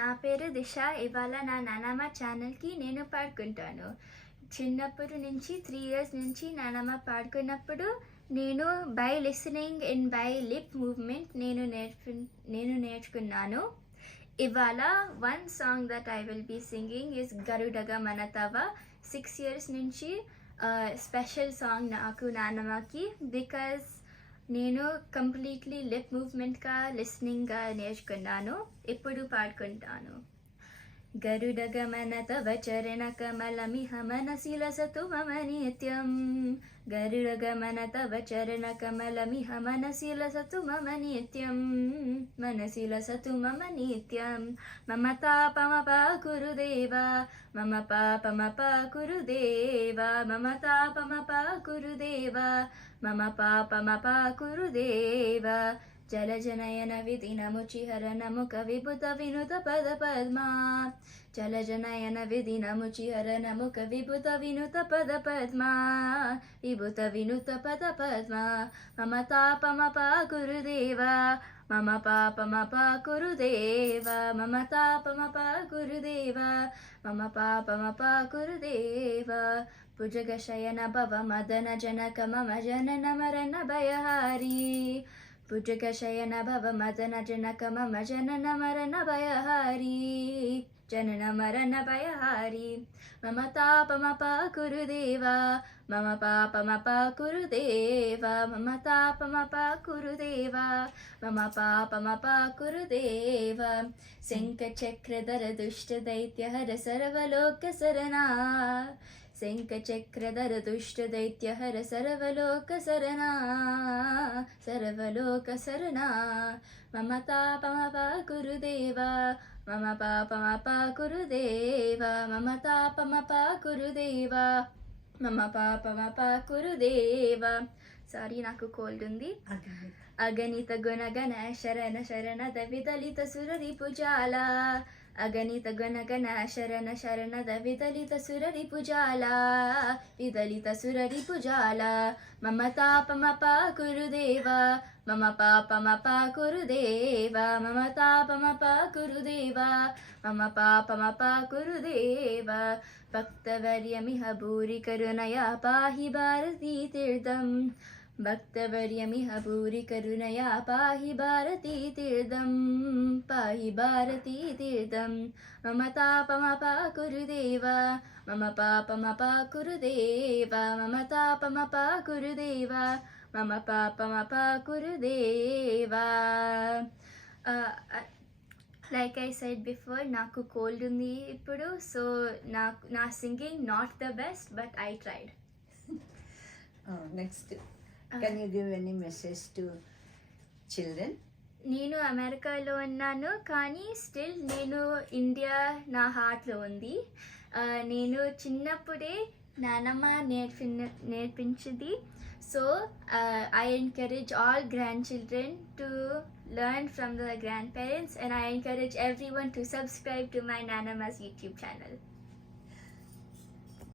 నా పేరు దిశ. ఇవాళ నా నానమ్మ ఛానల్కి నేను పాడుకుంటాను. చిన్నప్పటి నుంచి త్రీ ఇయర్స్ నుంచి నానమ్మ పాడుకున్నప్పుడు నేను by listening and by lip movement నేను నేర్చు నేను నేర్చుకున్నాను. ఇవాళ one song that I will be singing is గరుడగ మనతవ సిక్స్ ఇయర్స్ నుంచి uh, స్పెషల్ సాంగ్ నాకు నానమ్మకి బికాస్ నేను కంప్లీట్లీ లిప్ మూవ్మెంట్గా లిస్నింగ్గా నేర్చుకున్నాను ఇప్పుడు పాడుకుంటాను. गरुडगमन तव चरणकमलमिह मनसि लसतु मम नित्यं गरुडगमन तव चरणकमलमिह मनसि लसतु मम नित्यं मनसि लसतु मम नित्यं मम तापमपा पागुरुदेवा मम पापमपा कुरुदेवा। मम तापमपा पागुरुदेव मम पापमपा कुरुदेव। జలజనయన విధినముచిహర చిహరణము విభుత వినుత పద పద్మా. జలజనయన విధినముచిహర చిహరణము విభుత వినుత పద పద్మా. విభుత వినుత పద పద్మా మమ తాపమప గురుదేవా మమ పాపమప గురుదేవా మమ తాపమప గురుదేవా మమ పాపమప గురుదేవా భుజగ శయన భవ మదన జనక మమ జనన మరణ భయహారీ. भुजगशयन भवमदनजनकमम जननमरणभयहारी जननमरणभयहारी मम तापमपा कुरुदेवा मम पापमपा कुरुदेवा मम तापमपा कुरुदेवा मम पापमपा कुरुदेवा शङ्खचक्रधर दुष्टदैत्यहर सर्वलोकसरणा शङ्खचक्रधर दुष्टदैत्यहर सर्वलोकसरणा దైత్యహర సర్వలోక శరణా సర్వలోక శరణా మమ తాపమప కురుదేవా మమ పాపమప కురుదేవా మమ తాపమప కురుదేవా మమ పాపమప కురుదేవా సారీ నాకు కోల్డ్ ఉంది అగణిత గుణగణ శరణ శరణద విదలిత సురరి పుజాల अगणितगणगनशरणशरणद विदलितसुररिपुजाला विदलित सुररिपुजाला मम पापमपा कुरुदेवा मम पापम पपा कुरुदेवा। मम पापम पा कुरुदेवा मम पापमपा कुरुदेव। भक्तवर्यमिह भूरि करुनया पाहि भारतीर्थम् భక్తవర్యమిహ పూరి కరుణయా పాహి భారతీ తీర్థం పాహి భారతీ తీర్థం మమ తాపమప కురుదేవా మమ పాపమప కురుదేవా మమ తాపమప కురుదేవా మమ పాపమప కురుదేవా లైక్ ఐ సైడ్ బిఫోర్ నాకు కోల్డ్ ఉంది ఇప్పుడు సో నాకు నా singing not the best but I tried next can you give any message to children నేను అమెరికాలో ఉన్నాను కానీ స్టిల్ నేను ఇండియా నా హార్ట్లో ఉంది. నేను చిన్నప్పుడే నానమ్మ నేర్పి నేర్పించింది. So I encourage all grandchildren to learn from the grandparents and I encourage everyone to subscribe to my నానమ్మస్ YouTube channel